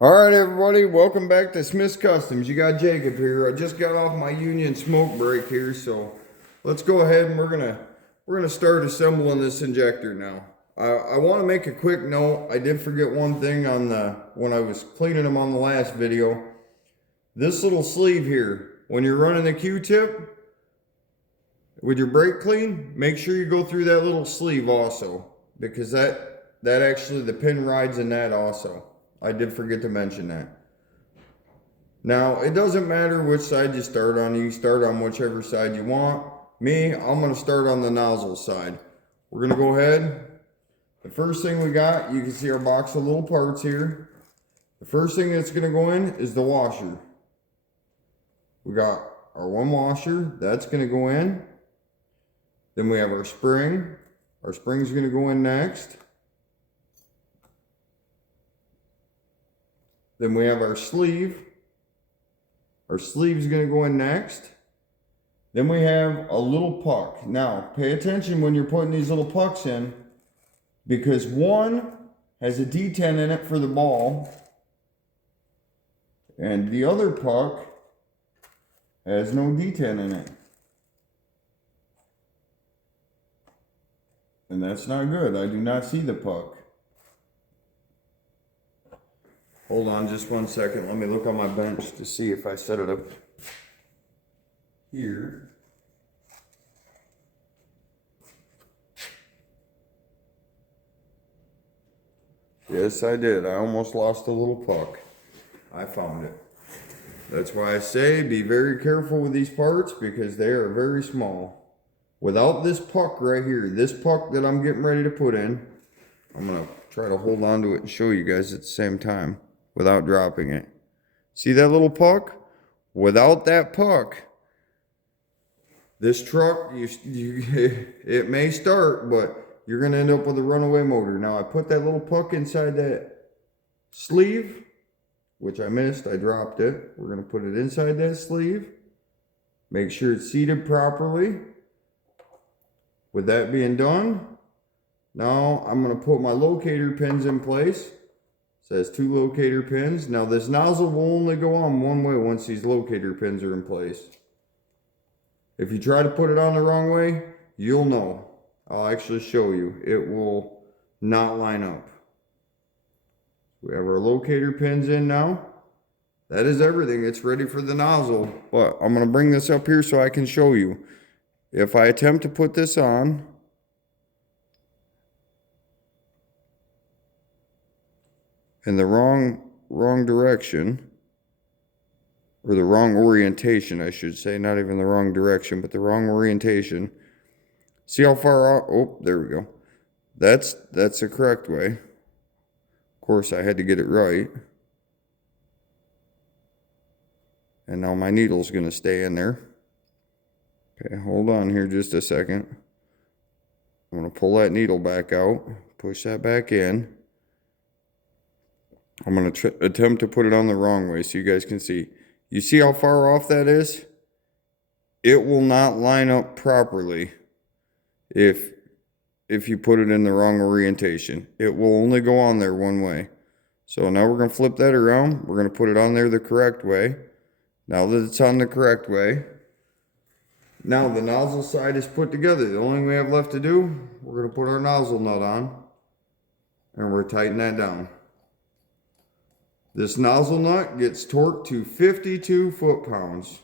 All right, everybody, welcome back to Smith's Customs. You got Jacob here. I just got off my union smoke break here, so let's go ahead and we're gonna start assembling this injector now. I want to make a quick note. I did forget one thing on when I was cleaning them on the last video. This little sleeve here, when you're running the Q-tip with your brake clean, make sure you go through that little sleeve also, because that actually the pin rides in that also. I did forget to mention that. Now, it doesn't matter which side you start on. You start on whichever side you want. Me, I'm going to start on the nozzle side. We're going to go ahead. The first thing we got, you can see our box of little parts here. The first thing that's going to go in is the washer. We got our one washer. That's going to go in. Then we have our spring. Our spring's going to go in next. Then we have our sleeve. Our sleeve's going to go in next. Then we have a little puck. Now, pay attention when you're putting these little pucks in, because one has a D10 in it for the ball, and the other puck has no D10 in it. And that's not good. I do not see the puck. Hold on just one second. Let me look on my bench to see if I set it up here. Yes, I did. I almost lost a little puck. I found it. That's why I say be very careful with these parts, because they are very small. Without this puck right here, this puck that I'm getting ready to put in, I'm going to try to hold on to it and show you guys at the same time without dropping it. See that little puck? Without that puck, this truck, it may start, but you're going to end up with a runaway motor. Now, I put that little puck inside that sleeve, which I missed. I dropped it. We're going to put it inside that sleeve. Make sure it's seated properly. With that being done, now I'm going to put my locator pins in place. It says 2 locator pins. Now this nozzle will only go on one way once these locator pins are in place. If you try to put it on the wrong way, you'll know. I'll actually show you. It will not line up. We have our locator pins in now. That is everything. It's ready for the nozzle. But I'm going to bring this up here so I can show you. If I attempt to put this on, in the wrong direction, or the wrong orientation, I should say, not even the wrong direction, but the wrong orientation. See how far out? Oh, there we go. That's the correct way. Of course, I had to get it right. And now my needle's going to stay in there. Okay, hold on here just a second. I'm going to pull that needle back out, push that back in. I'm going to attempt to put it on the wrong way so you guys can see. You see how far off that is? It will not line up properly if you put it in the wrong orientation. It will only go on there one way. So now we're going to flip that around. We're going to put it on there the correct way. Now that it's on the correct way, now the nozzle side is put together. The only thing we have left to do, we're going to put our nozzle nut on, and we're tightening that down. This nozzle nut gets torqued to 52 foot-pounds.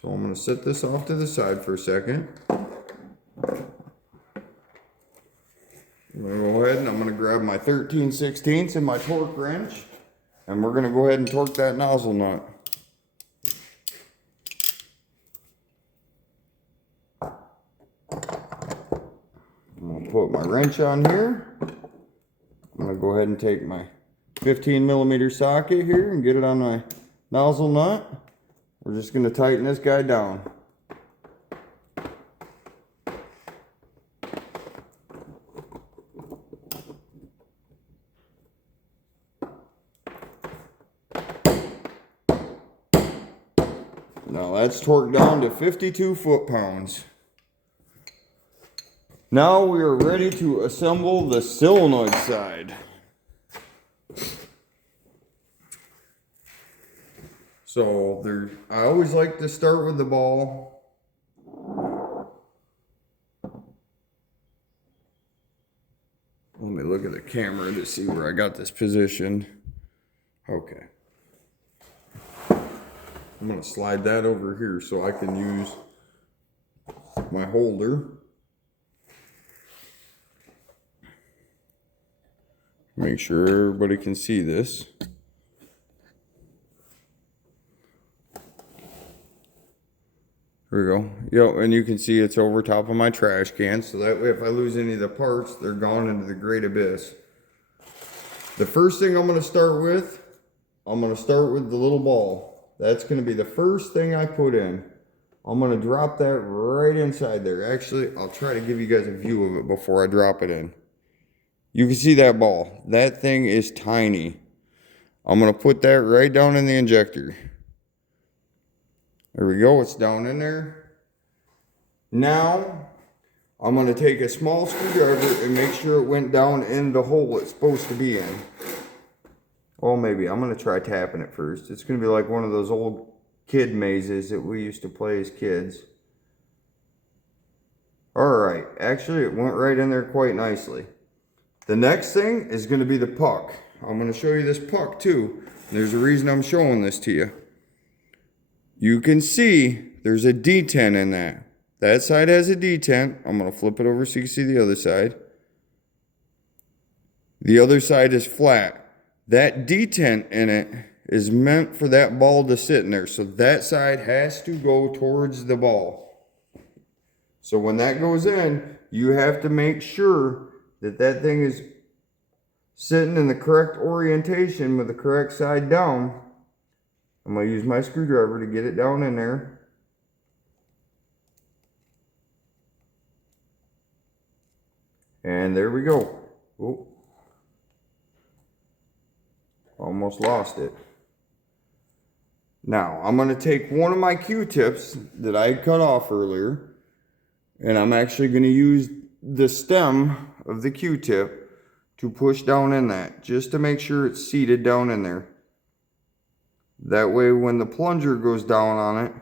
So I'm going to set this off to the side for a second. I'm going to go ahead and I'm going to grab my 13/16 and my torque wrench, and we're going to go ahead and torque that nozzle nut. I'm going to put my wrench on here. I'm going to go ahead and take my 15mm socket here and get it on my nozzle nut. We're just going to tighten this guy down. Now that's torqued down to 52 foot-pounds. Now we are ready to assemble the solenoid side. So I always like to start with the ball. Let me look at the camera to see where I got this positioned. Okay. I'm going to slide that over here so I can use my holder. Make sure everybody can see this. There we go. Yep, and you can see it's over top of my trash can, so that way if I lose any of the parts, they're gone into the great abyss. The first thing I'm going to start with the little ball. That's going to be the first thing I put in. I'm going to drop that right inside there. Actually, I'll try to give you guys a view of it before I drop it in. You can see that ball. That thing is tiny. I'm going to put that right down in the injector. There we go. It's down in there. Now, I'm going to take a small screwdriver and make sure it went down in the hole it's supposed to be in. Well, maybe. I'm going to try tapping it first. It's going to be like one of those old kid mazes that we used to play as kids. Alright. Actually, it went right in there quite nicely. The next thing is going to be the puck. I'm going to show you this puck too. There's a reason I'm showing this to you. You can see there's a detent in that. That side has a detent. I'm going to flip it over so you can see the other side. The other side is flat. That detent in it is meant for that ball to sit in there. So that side has to go towards the ball. So when that goes in, you have to make sure that that thing is sitting in the correct orientation with the correct side down. I'm going to use my screwdriver to get it down in there. And there we go. Oh. Almost lost it. Now, I'm going to take one of my Q-tips that I cut off earlier, and I'm actually going to use the stem of the Q-tip to push down in that, just to make sure it's seated down in there. That way when the plunger goes down on it,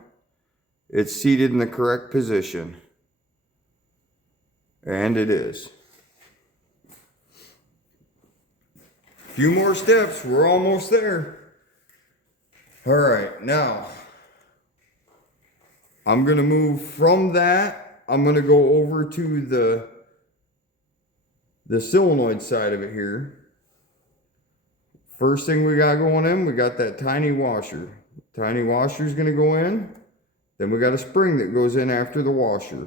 it's seated in the correct position. And it is. A few more steps, we're almost there. Alright, now I'm going to move from that. I'm going to go over to the solenoid side of it here. First thing we got going in, we got that tiny washer. Tiny washer is going to go in. Then we got a spring that goes in after the washer.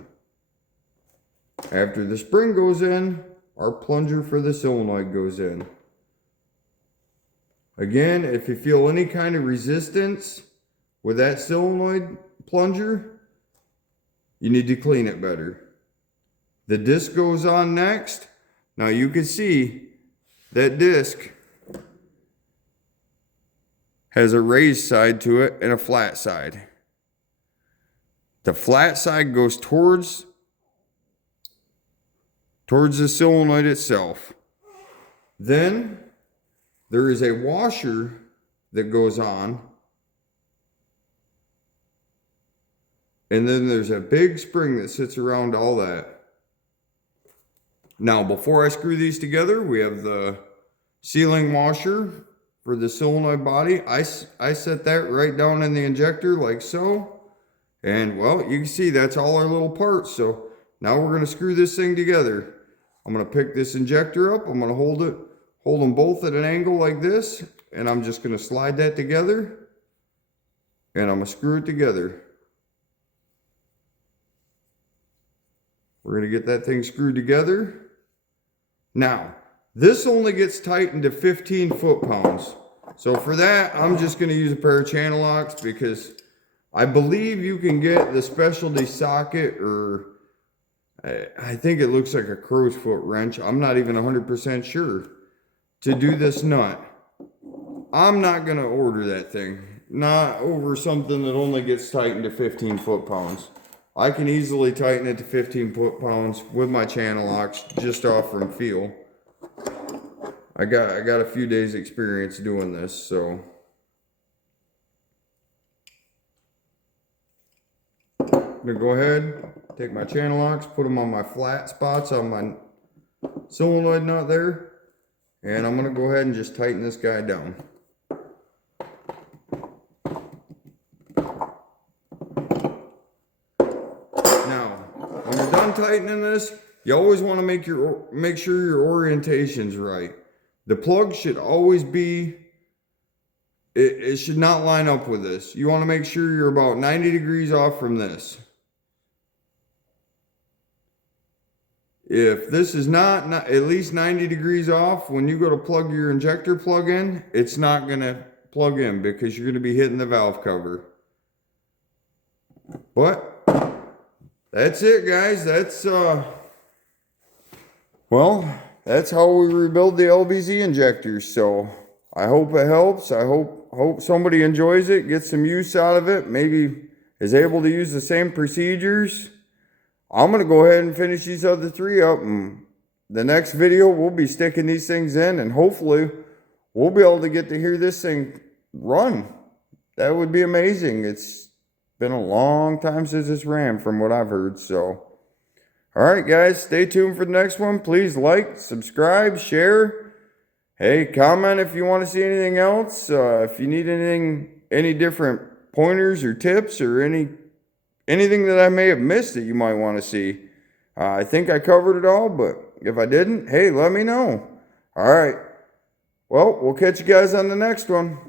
After the spring goes in, our plunger for the solenoid goes in. Again, if you feel any kind of resistance with that solenoid plunger, you need to clean it better. The disc goes on next. Now you can see that disc has a raised side to it and a flat side. The flat side goes towards the solenoid itself. Then there is a washer that goes on. And then there's a big spring that sits around all that. Now, before I screw these together, we have the sealing washer for the solenoid body. I set that right down in the injector like so. And well, you can see that's all our little parts. So now we're going to screw this thing together. I'm going to pick this injector up. I'm going to hold them both at an angle like this. And I'm just going to slide that together. And I'm going to screw it together. We're going to get that thing screwed together. Now, this only gets tightened to 15 foot-pounds. So for that, I'm just going to use a pair of channel locks because I believe you can get the specialty socket, or I think it looks like a crow's foot wrench. I'm not even 100% sure, to do this nut. I'm not going to order that thing. not over something that only gets tightened to 15 foot-pounds. I can easily tighten it to 15 foot-pounds with my channel locks just off from feel. I got a few days experience doing this, so. I'm gonna go ahead, take my channel locks, put them on my flat spots on my solenoid nut there, and I'm gonna go ahead and just tighten this guy down. Now, when you're done tightening this, you always want to make sure your orientation's right. The plug should always be, it should not line up with this. You want to make sure you're about 90 degrees off from this. If this is not at least 90 degrees off, when you go to plug your injector plug in, it's not going to plug in because you're going to be hitting the valve cover. But that's it, guys. That's well, that's how we rebuild the LBZ injectors. So I hope it helps. I hope somebody enjoys it, gets some use out of it, maybe is able to use the same procedures. I'm going to go ahead and finish these other three up, and the next video we'll be sticking these things in, and hopefully we'll be able to get to hear this thing run. That would be amazing. It's been a long time since it's ran from what I've heard. So all right, guys, stay tuned for the next one. Please like, subscribe, share. Hey, comment if you want to see anything else. If you need anything, any different pointers or tips or anything that I may have missed that you might want to see. I think I covered it all, but if I didn't, hey, let me know. All right. Well, we'll catch you guys on the next one.